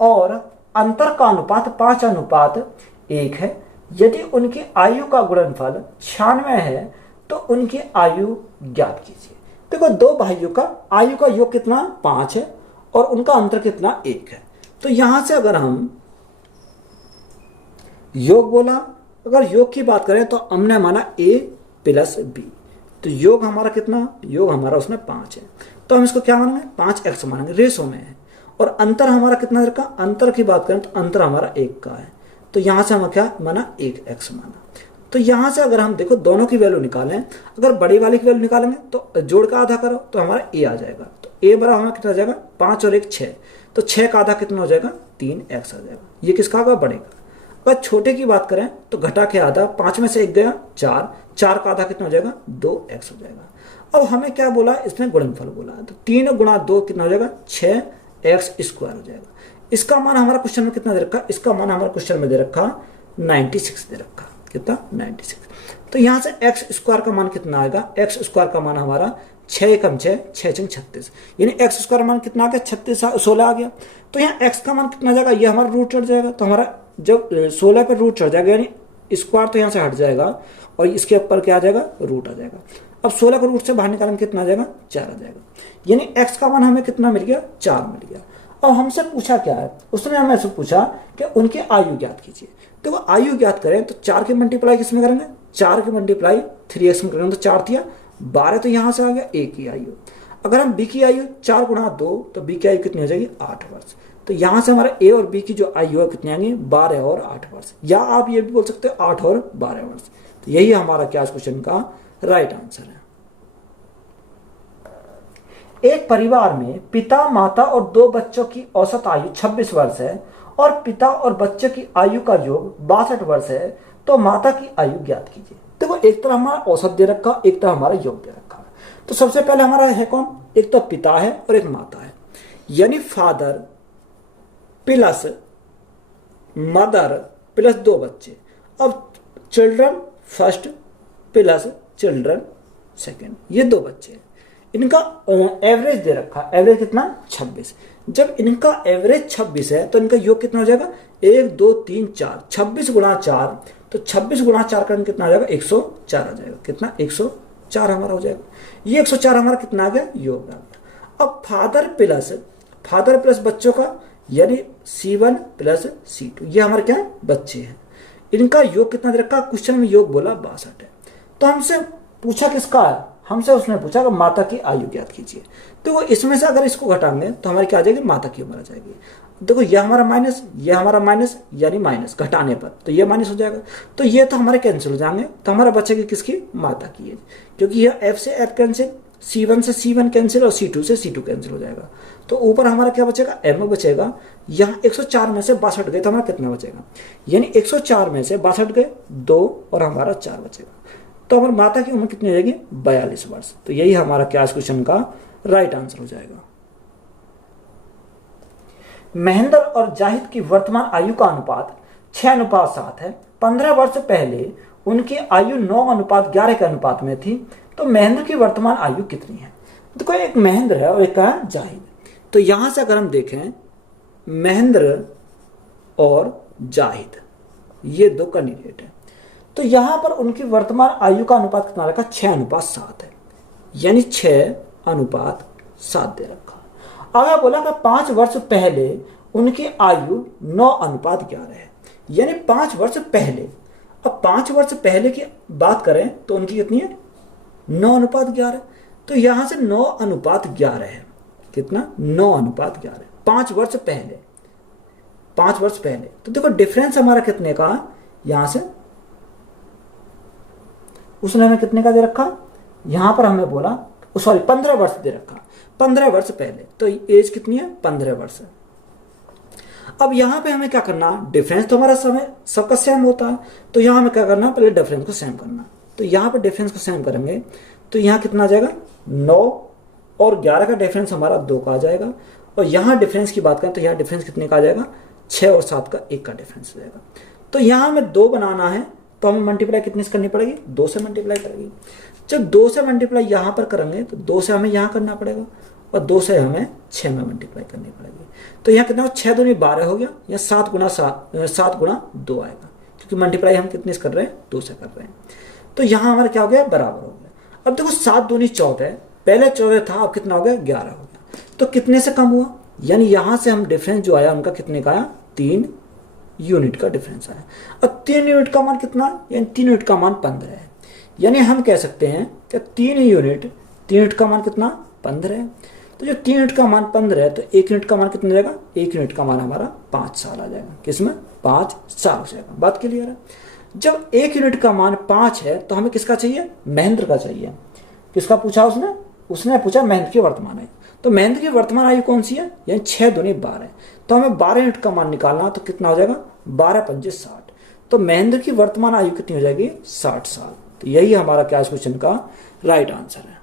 और अंतर का अनुपात 5:1 1 है। यदि उनकी आयु का गुणनफल 96 है तो उनकी आयु ज्ञात कीजिए। देखो दो भाइयों का आयु का योग कितना 5 है और उनका अंतर कितना 1 है। तो यहां से अगर हम योग बोला, अगर योग की बात करें तो हमने माना a प्लस b, तो योग हमारा कितना, योग हमारा उसमें 5 है, तो हम इसको क्या मानेंगे 5x मानेंगे, रेशो में है। और अंतर हमारा कितना का, अंतर की बात करें तो अंतर हमारा 1 का है, तो यहां से हम क्या माना 1x माना। तो यहां से अगर हम देखो दोनों की वैल्यू निकालें, अगर बड़ी वाले की वैल्यू निकालेंगे तो जोड़ का आधा करो तो हमारा a आ जाएगा, तो a बराबर हमारा कितना आ जाएगा 5 और 1 6, तो 6 का आधा कितना हो जाएगा 3x आ जाएगा। ये किसका होगा, बड़े का। अगर छोटे की बात करें तो घटा के आधा, 5 में से 1 गया 4, 4 का आधा कितना हो जाएगा 2x हो जाएगा। अब हमें क्या बोला, इसमें गुणनफल बोला, तो 3 गुणा 2 कितना हो जाएगा 6x स्क्वायर हो जाएगा। इसका मान हमारा क्वेश्चन में कितना दे रखा, इसका मान हमारा क्वेश्चन में दे रखा 96 दे रखा, कितना 96। तो यहां से x स्क्वायर का मान कितना आएगा, x स्क्वायर का मान हमारा 6 कम 6 6 36, यानी x स्क्वायर मान कितना आ गया 16 आ गया। तो यहाँ x का मान कितना जाएगा, ये हमारा रूट चढ़ जाएगा, तो हमारा जब 16 पर रूट चढ़ जाएगा यानी स्क्वायर तो यहाँ से हट जाएगा और इसके ऊपर क्या आ जाएगा रूट आ जाएगा। अब 16 को रूट से बाहर निकालेंगे कितना आ जाएगा 4 आ जाएगा, यानी x का मान हमें कितना मिल गया 4 मिल गया। अब हमसे पूछा क्या है, उसने हमें से पूछा कि उनकी आयु ज्ञात कीजिए। तो वो आयु ज्ञात करें तो 4 की मल्टीप्लाई किसमें करेंगे, 4 की मल्टीप्लाई 3x में करेंगे, तो 4 दिया 12, तो यहाँ से आ गया a की आयु। अगर हम b की आयु 4 गुणा 2 तो b की आयु कितनी हो जाएगी 8 वर्ष। तो यहां से हमारा a और b की जो आयु है कितनी आएंगी 12 और 8 वर्ष, या आप ये भी बोल सकते हो 8 और 12 वर्ष। तो यही हमारा क्या क्वेश्चन का राइट आंसर है। एक परिवार में पिता, माता और 2 बच्चों की औसत आयु 26 वर्ष है और पिता और बच्चे की आयु का योग 62 वर्ष है, तो माता की आयु ज्ञात कीजिए। देखो एक तरह हमारा औसत दे रखा, एक तरह हमारा योग दे रखा। तो सबसे पहले हमारा है कौन, एक तो पिता है और एक माता है, यानी फादर प्लस मदर प्लस 2 बच्चे। अब children first plus children second, ये 2 बच्चे हैं, इनका एवरेज दे रखा, एवरेज कितना 26। जब इनका एवरेज 26 है तो इनका योग कितना हो जाएगा 1 2 3 4, 26 गुणा 4, तो 26 गुणा 4 का कितना आ जाएगा 104 आ जाएगा, कितना 104 हमारा हो जाएगा। ये 104 हमारा कितना आ गया योग आ गया। अब फादर प्लस बच्चों का यानी C1 प्लस C2, ये हमारे क्या बच्चे हैं, इनका योग कितना दे रखा, क्वेश्चन में योग बोला 62 है। तो हमसे पूछा किसका है, हमसे उसने पूछा कि माता की आयु ज्ञात कीजिए। तो इसमें से अगर इसको घटाएंगे तो हमारी क्या आ जाएगी माता की उम्र आ जाएगी। देखो ये हमारा माइनस, ये हमारा माइनस, यानी माइनस घटाने पर तो ये माइनस हो जाएगा, तो ये तो हमारे कैंसिल हो जाएंगे, तो हमारा बचेगी किसकी माता की एज, क्योंकि ये f से f कैंसिल, C1 से C1 कैंसिल और C2 से C2 कैंसिल हो जाएगा। तो ऊपर हमारा क्या बचेगा m बचेगा, यहाँ 104 में से 62 गए तो हमारा कितना बचेगा, यानी 104 में से 62 गए 2 और हमारा 4 बचेगा, तो हमारी माता की उम्र कितनी हो जाएगी 42 वर्ष। तो यही हमारा क्या क्वेश्चन का राइट आंसर हो जाएगा। महेंद्र और जाहिद की वर्तमान आयु का अनुपात 6:7 है। 15 वर्ष पहले उनकी आयु 9:11 के अनुपात में थी, तो महेंद्र की वर्तमान आयु कितनी है। देखो एक महेंद्र है और एक है जाहिद। तो यहां से अगर हम देखें महेंद्र और जाहिद ये 2 कैंडिडेट हैं, तो यहां पर उनकी वर्तमान आयु का अनुपात कितना रखा 6:7 है, यानी 6:7 दे रखा। अगर बोला कि 5 वर्ष पहले उनकी आयु 9:11 है, यानी 5 वर्ष पहले। अब 5 वर्ष पहले की बात करें तो उनकी कितनी है 9:11, तो यहां से 9:11 है, कितना 9:11, 5 वर्ष पहले, 5 वर्ष पहले। तो देखो डिफरेंस हमारा कितने का, यहां से उसने हमें कितने का दे रखा, यहां पर हमें बोला सॉरी 15 वर्ष दे रखा, 15 वर्ष पहले, तो एज कितनी है 15 वर्ष। अब यहां पे हमें क्या करना, डिफरेंस तो हमारा समय सबका सेम होता है, तो यहां हमें क्या करना पहले डिफरेंस को सेम करना। तो यहां पे डिफरेंस को सेम करेंगे तो यहां कितना आ जाएगा 9 और 11 का डिफरेंस हमारा 2 का आ जाएगा, और यहां डिफरेंस की बात करें तो यहां डिफरेंस कितने का आ जाएगा 6 और 7 का 1 का डिफरेंस हो जाएगा। तो यहां हमें 2 बनाना है तो हमें मल्टीप्लाई कितने से करनी पड़ेगी 2 से मल्टीप्लाई करेगी। जब 2 से मल्टीप्लाई यहां पर करेंगे तो 2 से हमें यहां करना पड़ेगा और 2 से हमें 6 में मल्टीप्लाई करनी पड़ेगी। तो यहाँ कितना 6 दूनी 12 हो गया, या 7 गुणा 2 आएगा, क्योंकि मल्टीप्लाई हम कितने से कर रहे हैं, 2 से कर रहे हैं। तो यहाँ हमारा क्या हो गया, बराबर हो गया। अब देखो 7 दूनी 14, पहले 14 था, अब कितना हो गया, 11 हो गया। तो कितने से कम हुआ, यानी यहाँ से हम डिफरेंस जो आया उनका कितने का आया, 3 यूनिट का डिफरेंस आया। अब 3 यूनिट का मान कितना, यानी 3 यूनिट का मान 15 है। यानी हम कह सकते हैं कि 3 यूनिट का मान कितना, 15 है। तो जो 3 यूनिट का मान 15 है तो 1 यूनिट का मान कितना जाएगा, 1 यूनिट का मान हमारा 5 साल आ जाएगा। किसमें, 5 साल हो जाएगा। बात क्लियर है। जब 1 यूनिट का मान 5 है तो हमें किसका चाहिए, महेंद्र का चाहिए। किसका पूछा उसने पूछा महेंद्र की वर्तमान आयु। तो महेंद्र की वर्तमान आयु कौन सी है, यानी 6 दूनी 12। तो हमें 12 यूनिट का मान निकालना, तो कितना हो जाएगा, 12 पंजे 60। तो महेंद्र की वर्तमान आयु कितनी हो जाएगी, 60 साल। तो यही हमारा क्या क्वेश्चन का राइट आंसर है।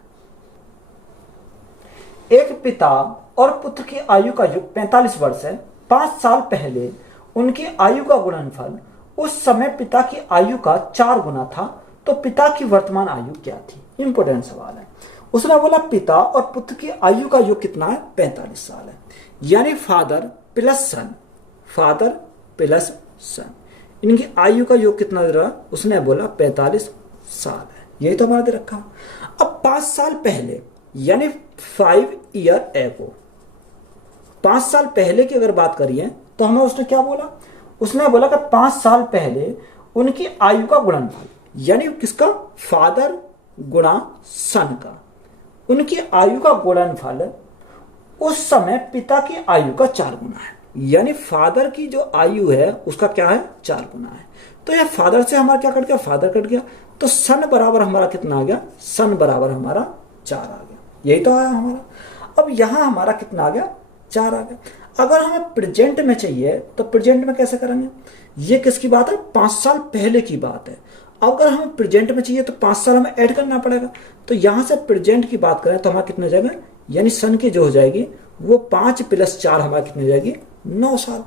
एक पिता और पुत्र की आयु का युग 45 वर्ष है। 5 साल पहले उनकी आयु का गुणनफल उस समय पिता की आयु का 4 गुना था, तो पिता की वर्तमान आयु क्या थी। इंपोर्टेंट सवाल है। उसने बोला पिता और पुत्र की आयु का युग कितना है, 45 साल है। यानी फादर प्लस सन, इनकी आयु का योग कितना दे रहा, उसने बोला 45 साल है। यही तो हमारा दे रखा। अब 5 साल पहले, यानी 5 ईयर एगो, 5 साल पहले की अगर बात करिए तो हमें उसने क्या बोला, उसने बोला कि 5 साल पहले उनकी आयु का गुणनफल, यानी किसका, फादर गुणा सन का, उनकी आयु का गुणनफल उस समय पिता की आयु का 4 गुना है। यानी फादर की जो आयु है उसका क्या है, 4 गुना है। तो यह फादर से हमारा क्या कट गया, फादर कट गया। तो सन बराबर हमारा कितना आ गया, सन बराबर हमारा 4 आ गया। यही तो आया हमारा। अब यहां हमारा कितना आ गया, 4 आ गया। अगर हमें प्रेजेंट में चाहिए तो प्रेजेंट में कैसे करेंगे, ये किसकी बात है, 5 साल पहले की बात है। अगर हमें प्रेजेंट में चाहिए तो 5 साल हमें ऐड करना पड़ेगा। तो यहां से प्रेजेंट की बात करें तो हमारा कितना हो जाएगा, यानी सन की जो हो जाएगी वो 5 + 4 हमारा कितनी हो जाएगी, 9 साल।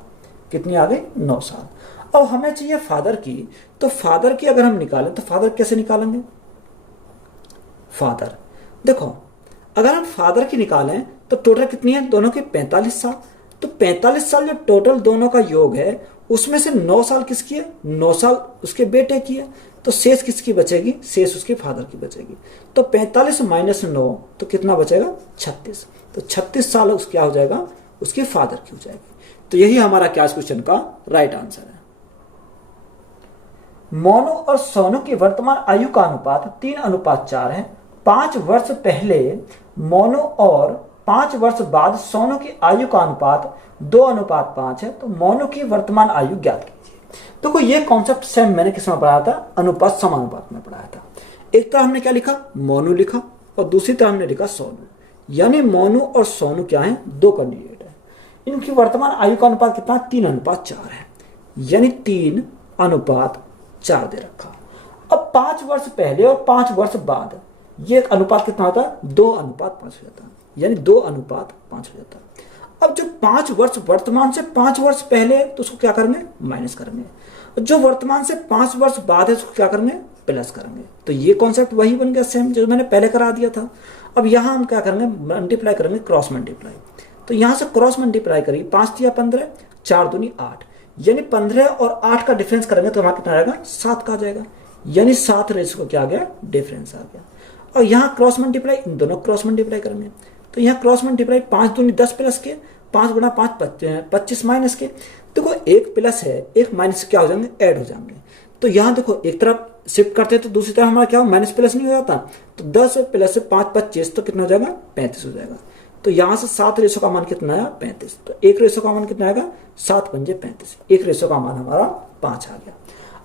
कितनी आ गई, 9 साल। अब हमें चाहिए फादर की, तो फादर की अगर हम निकालें तो फादर कैसे निकालेंगे, फादर देखो अगर हम फादर की निकालें तो टोटल कितनी है, दोनों की 45 साल। तो 45 साल जो टोटल दोनों का योग है उसमें से 9 साल किसकी है, 9 साल उसके बेटे की है। तो शेष किसकी बचेगी, शेष उसके फादर की बचेगी। तो 45 - 9 तो कितना बचेगा, 36। तो 36 साल उस क्या हो जाएगा, उसके फादर की हो जाएगी। तो यही हमारा क्या क्वेश्चन का राइट आंसर है। मोनू और सोनू की वर्तमान आयु का अनुपात 3:4 है। 5 वर्ष पहले मोनू और 5 वर्ष बाद सोनू की आयु का अनुपात 2:5 है। तो मोनू की वर्तमान आयु ज्ञात कीजिए। देखो ये कॉन्सेप्ट सेम मैंने किसमें पढ़ाया था, अनुपात समानुपात में पढ़ाया था। एक तरह हमने क्या लिखा, मोनू लिखा, और दूसरी तरह हमने लिखा सोनू। यानी मोनू और सोनू क्या है, 2 कैंडिडेट है। इनकी वर्तमान आयु का अनुपात कितना, 3:4 है। यानी 3:4 दे रखा। अब 5 वर्ष पहले और 5 वर्ष बाद ये अनुपात कितना होता है, 2:5 हो जाता है। यानी 2:5 हो जाता है। अब जो 5 वर्ष वर्तमान से 5 वर्ष पहले है तो उसको क्या करेंगे, माइनस करेंगे। जो वर्तमान से 5 वर्ष बाद है उसको क्या करेंगे, प्लस करेंगे। तो ये कॉन्सेप्ट वही बन गया सेम जो मैंने पहले करा दिया था। अब यहाँ हम क्या करेंगे, मल्टीप्लाई करेंगे, क्रॉस मल्टीप्लाई। तो यहाँ से क्रॉस मल्टीप्लाई करिए, 5 × 15, 4 दूनी 8, यानी 15 और 8 का डिफरेंस करेंगे तो हमारा कितना आएगा, 7 का आ जाएगा। यानी 7 रेशियो को क्या आ गया, डिफरेंस आ गया। और यहाँ क्रॉस मल्टीप्लाई, इन दोनों क्रॉस मल्टीप्लाई करेंगे। तो यहाँ क्रॉस मल्टीप्लाई 5 दूनी 10 प्लस के, 5 × 5 25 माइनस के। देखो एक प्लस है, एक माइनस क्या हो जाएंगे, ऐड हो जाएंगे। तो यहाँ देखो एक तरफ शिफ्ट करते हैं तो दूसरी तरफ हमारा क्या हो, माइनस प्लस नहीं हो जाता। तो 10 + 5 25, तो कितना हो जाएगा, 35 हो जाएगा। तो यहाँ से 7 रेशो का मान कितना आया, 35। तो 1 रेशो का मान कितना आएगा, 7 × 5 = 35। 1 रेशो का मान हमारा 5 आ गया।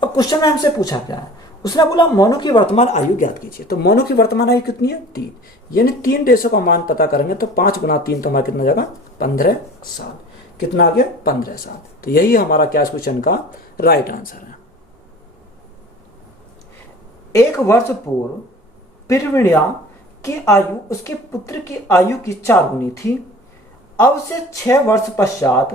अब क्वेश्चन में हमसे पूछा क्या है, उसने बोला मोनू की वर्तमान आयु ज्ञात कीजिए। तो मोनू की वर्तमान आयु कितनी है, 3। यानी 3 रेशो का मान पता करेंगे तो 5 × 3 तो हमारा कितना जाएगा, 15 साल। कितना आ गया, 15 साल। तो यही हमारा क्या क्वेश्चन का राइट आंसर है। 1 वर्ष पूर्व पिरविणिया की आयु उसके पुत्र की आयु की 4 गुनी थी। अब से 6 वर्ष पश्चात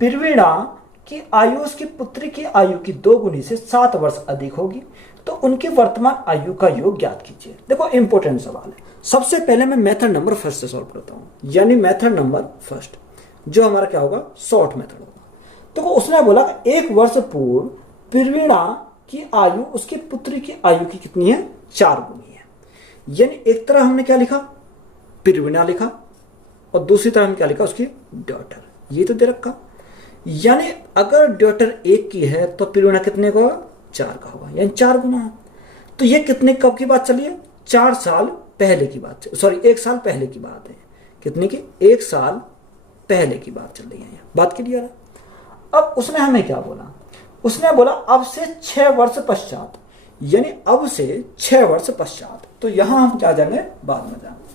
पिरविणा की आयु उसके पुत्र की आयु की 2 गुनी से 7 वर्ष अधिक होगी। तो उनकी वर्तमान आयु का योग ज्ञात कीजिए। देखो इंपॉर्टेंट सवाल है। सबसे पहले मैं मेथड नंबर फर्स्ट से सॉल्व करता हूं, यानी मेथड नंबर फर्स्ट जो हमारा क्या होगा, शॉर्ट मेथड होगा। तो उसने बोला 1 वर्ष पूर्व प्रवीणा की आयु उसके पुत्री की आयु की कितनी है, 4 गुनी है। यानी एक तरह हमने क्या लिखा, प्रवीणा लिखा, और दूसरी तरह हमने क्या लिखा, उसकी डॉटर, ये तो दे रखा। यानी अगर डॉटर 1 की है तो प्रवीणा कितने का होगा, 4 का होगा, यानी 4 गुना है। तो ये कितने कब की बात चली है, 4 साल पहले की बात, सॉरी 1 साल पहले की बात है। कितने की, 1 साल पहले की बात चल रही है, बात क्लियर है। अब उसने हमें क्या बोला, उसने बोला अब से 6 वर्ष पश्चात, यानी अब से 6 वर्ष पश्चात। तो यहां हम क्या जाएंगे, बाद में जाएंगे।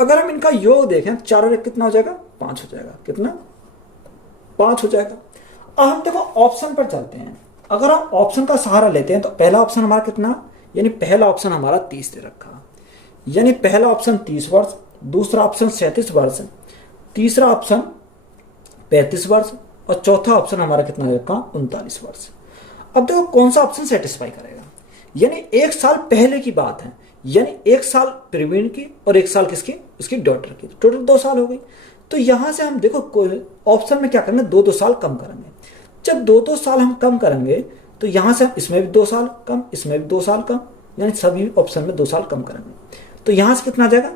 अगर हम इनका योग देखें, 4 और 1 कितना हो जाएगा, 5 हो जाएगा, कितना, 5 हो जाएगा। अब हम देखो ऑप्शन पर चलते हैं। अगर हम ऑप्शन का सहारा लेते हैं तो पहला ऑप्शन हमारा कितना, यानी पहला ऑप्शन हमारा 30 दे रखा, यानी पहला ऑप्शन 30 वर्ष, दूसरा ऑप्शन 37 वर्ष, तीसरा ऑप्शन 35 वर्ष, और चौथा ऑप्शन हमारा कितना दे रखा, 39 वर्ष। अब देखो कौन सा ऑप्शन सेटिस्फाई करेगा, यानी 1 साल पहले की बात है, यानी 1 साल प्रवीण की और 1 साल किसकी, उसकी डॉटर की, टोटल 2 साल हो गई। तो यहां से हम देखो ऑप्शन में क्या करेंगे, 2-2 साल कम करेंगे। जब 2-2 साल हम कम करेंगे तो यहां से हम इसमें भी 2 साल कम, इसमें भी 2 साल कम, यानी सभी ऑप्शन में 2 साल कम करेंगे। तो यहां से कितना आ जाएगा,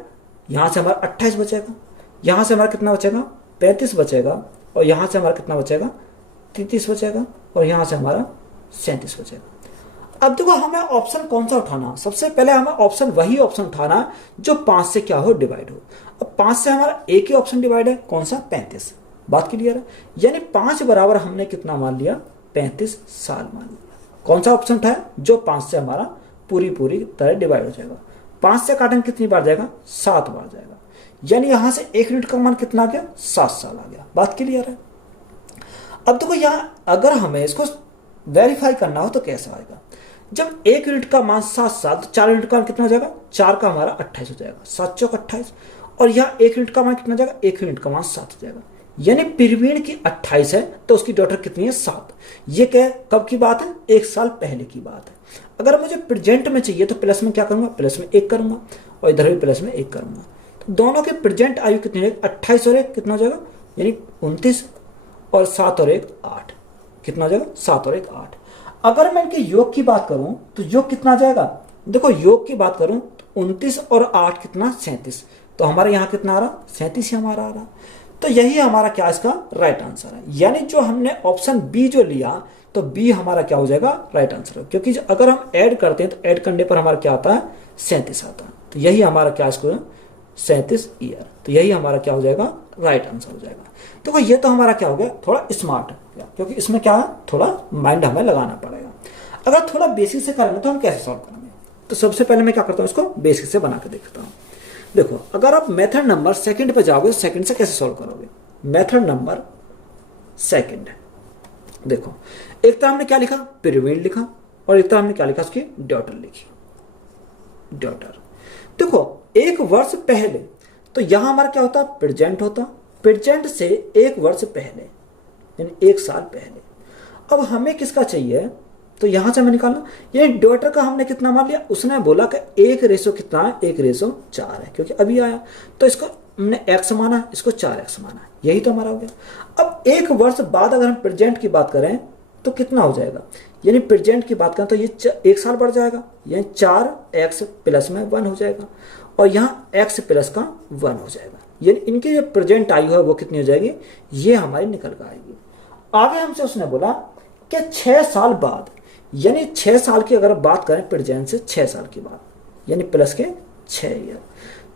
यहां से हमारा 28 बचेगा, यहां से हमारा कितना बचेगा, 35 बचेगा, और यहां से हमारा कितना बचेगा, 33 बचेगा, और यहां से हमारा 37 बचेगा। अब देखो हमें ऑप्शन कौन सा उठाना, सबसे पहले हमें ऑप्शन वही ऑप्शन उठाना जो 5 से क्या हो, डिवाइड हो। अब 5 से हमारा एक ही ऑप्शन डिवाइड है, कौन सा, 35, बात क्लियर है। यानी 5 बराबर हमने कितना मान लिया, 35 साल मान लिया। कौन सा ऑप्शन उठाया, जो 5 से हमारा पूरी तरह डिवाइड हो जाएगा। 5 से काटेंगे कितनी बार जाएगा, 7 बार जाएगा, यानी यहां से 1 यूनिट का मान कितना आ गया, 7 साल आ गया, बात क्लियर है। अब देखो यहां अगर हमें इसको वेरीफाई करना हो तो कैसा आएगा, जब 1 यूनिट का मान 7 साल, तो 4 यूनिट का मान कितना हो जाएगा, 4 का हमारा 28 हो जाएगा, 7 चौक 28, और यहाँ 1 यूनिट का मान कितना हो जाएगा, 1 यूनिट का मान 7 हो जाएगा। यानी प्रवीण की 28 है तो उसकी डॉटर कितनी है, 7। ये क्या कब की बात है, 1 साल पहले की बात है। अगर मुझे प्रेजेंट में चाहिए तो प्लस में क्या करूंगा, प्लस में 1 करूंगा, और इधर भी प्लस में 1 करूंगा। तो दोनों के प्रेजेंट आयु कितनी है, 28 और 1 कितना हो जाएगा, यानी 29, और 7 और 1 8, कितना हो जाएगा, 7 और 1 8। अगर मैं इनके योग की बात करूं तो योग कितना आ जाएगा, देखो योग की बात करूं तो 29 और 8 कितना, 37। तो हमारे यहाँ कितना आ रहा, 37 ही हमारा आ रहा। तो यही हमारा क्या इसका राइट आंसर है। यानी जो हमने ऑप्शन बी जो लिया, तो बी हमारा क्या हो जाएगा, राइट आंसर है। क्योंकि अगर हम ऐड करते हैं तो ऐड करने पर हमारा क्या आता है, 37 आता है। तो यही हमारा क्या इसको 37 ईयर, तो यही हमारा क्या हो जाएगा, राइट आंसर हो जाएगा। तो ये तो हमारा क्या हो गया, थोड़ा स्मार्ट है, क्योंकि इसमें क्या है, थोड़ा माइंड हमें लगाना पड़ेगा। अगर थोड़ा बेसिक से करेंगे तो हम कैसे सॉल्व करेंगे, तो सबसे पहले मैं क्या करता हूँ, इसको बेसिक से बना के देखता हूँ। देखो अगर आप मेथड नंबर सेकंड पे जाओगे, सेकंड से कैसे सॉल्व करोगे, मेथड नंबर सेकंड। देखो एक तरह हमने क्या लिखा, प्रवीण लिखा, और एक तरह हमने क्या लिखा, उसकी डॉटर लिखी, डॉटर। देखो 1 वर्ष पहले, तो यहां हमारा क्या होता, प्रेजेंट होता, प्रेजेंट से 1 वर्ष पहले, यानी 1 साल पहले। अब हमें किसका चाहिए, तो यहां से हमें निकालना, ये डॉटर का हमने कितना मान लिया, उसने बोला कि 1 कितना है, 1:4 है, क्योंकि अभी आया, तो इसको हमने x माना, इसको 4x माना, यही तो हमारा हो गया। अब 1 वर्ष बाद अगर हम प्रेजेंट की बात करें तो कितना हो जाएगा, यानी प्रेजेंट की बात करें तो ये 1 साल बढ़ जाएगा, यानी 4x प्लस में 1 हो जाएगा, और यहाँ x प्लस का 1 हो जाएगा, यानी इनकी जो प्रेजेंट आयु है वो कितनी हो जाएगी, ये हमारी निकल कर आएगी। आगे हमसे उसने बोला कि 6 साल बाद, यानी 6 साल की अगर बात करें प्रेजेंट से 6 साल की बात, यानी प्लस के 6 ईयर।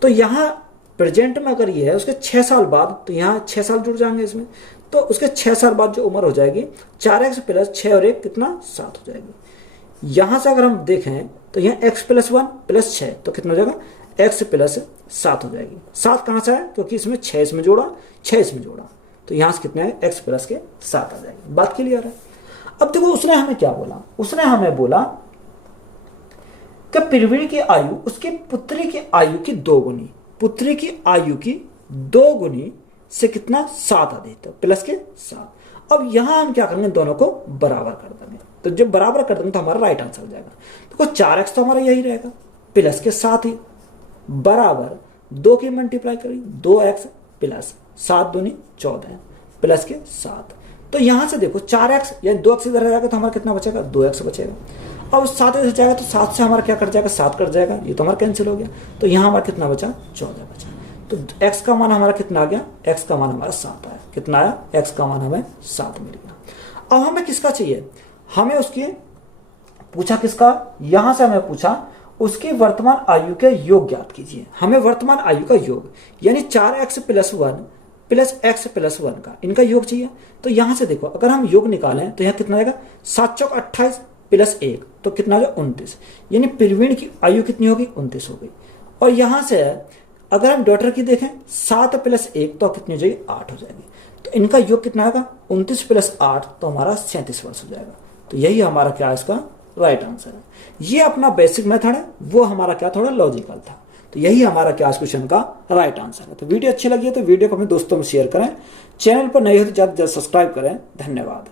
तो यहाँ प्रेजेंट में अगर ये है उसके 6 साल बाद, तो यहाँ 6 साल जुड़ जाएंगे इसमें, तो उसके 6 साल बाद जो उम्र हो जाएगी 4x प्लस 6 और 1 कितना 7 हो जाएगी। यहाँ से अगर हम देखें तो यहाँ x प्लस 1 प्लस 6 तो कितना हो जाएगा, x प्लस 7 हो जाएगी। 7 कहाँ से है, क्योंकि इसमें 6 इसमें जोड़ा, 6 इसमें जोड़ा, तो यहाँ से कितने है, x प्लस के 7 आ जाएगी। बात क्लियर है। अब देखो उसने हमें क्या बोला, उसने हमें बोला कि प्रवीण की आयु उसके पुत्री की आयु की 2 गुनी, पुत्री की आयु की 2 गुनी से कितना 7 अधिक, तो प्लस के 7। अब यहां हम क्या करेंगे, दोनों को बराबर कर देंगे, तो जब बराबर कर देंगे तो हमारा राइट आंसर हो जाएगा। देखो 4x तो हमारा यही रहेगा, प्लस के 7 ही बराबर 2 की मल्टीप्लाई करेंगे, 2x प्लस 7 दूनी 14 प्लस के 7, तो यहाँ से देखो 4x यानी 2x इधर आ जाएगा तो हमारा कितना बचेगा, 2x बचेगा। अब 7 इधर जाएगा तो 7 से हमारा क्या कट जाएगा, 7 कट जाएगा, ये तो हमारा कैंसिल हो गया। तो यहाँ हमारा कितना बचा, 14 बचा। तो x का मान हमारा कितना आ गया, x का मान हमारा 7 आया। कितना आया, x का मान हमें 7 मिल गया। अब हमें किसका चाहिए, हमें उसकी पूछा किसका, यहां से हमें पूछा उसकी वर्तमान आयु के योग ज्ञात कीजिए। हमें वर्तमान आयु का योग यानी 4x + 1 प्लस x + 1 का इनका योग चाहिए। तो यहां से देखो अगर हम योग निकालें तो यहाँ कितना आएगा, 7 चौक 28 प्लस 1 तो कितना हो जाएगा 29, यानी प्रवीण की आयु कितनी होगी, 29 हो गई। और यहां से अगर हम डॉटर की देखें 7 + 1 तो कितनी हो जाएगी, 8 हो जाएगी। तो इनका योग कितना आएगा, 29 + 8 तो हमारा 37 वर्ष हो जाएगा। तो यही हमारा क्या है, इसका राइट आंसर है। ये अपना बेसिक मेथड है, वो हमारा क्या थोड़ा लॉजिकल था। तो यही हमारा क्या इस क्वेश्चन का राइट आंसर है। तो वीडियो अच्छी लगी है तो वीडियो को अपने दोस्तों में शेयर करें, चैनल पर नए हो तो ज़्यादा से ज़्यादा सब्सक्राइब करें। धन्यवाद।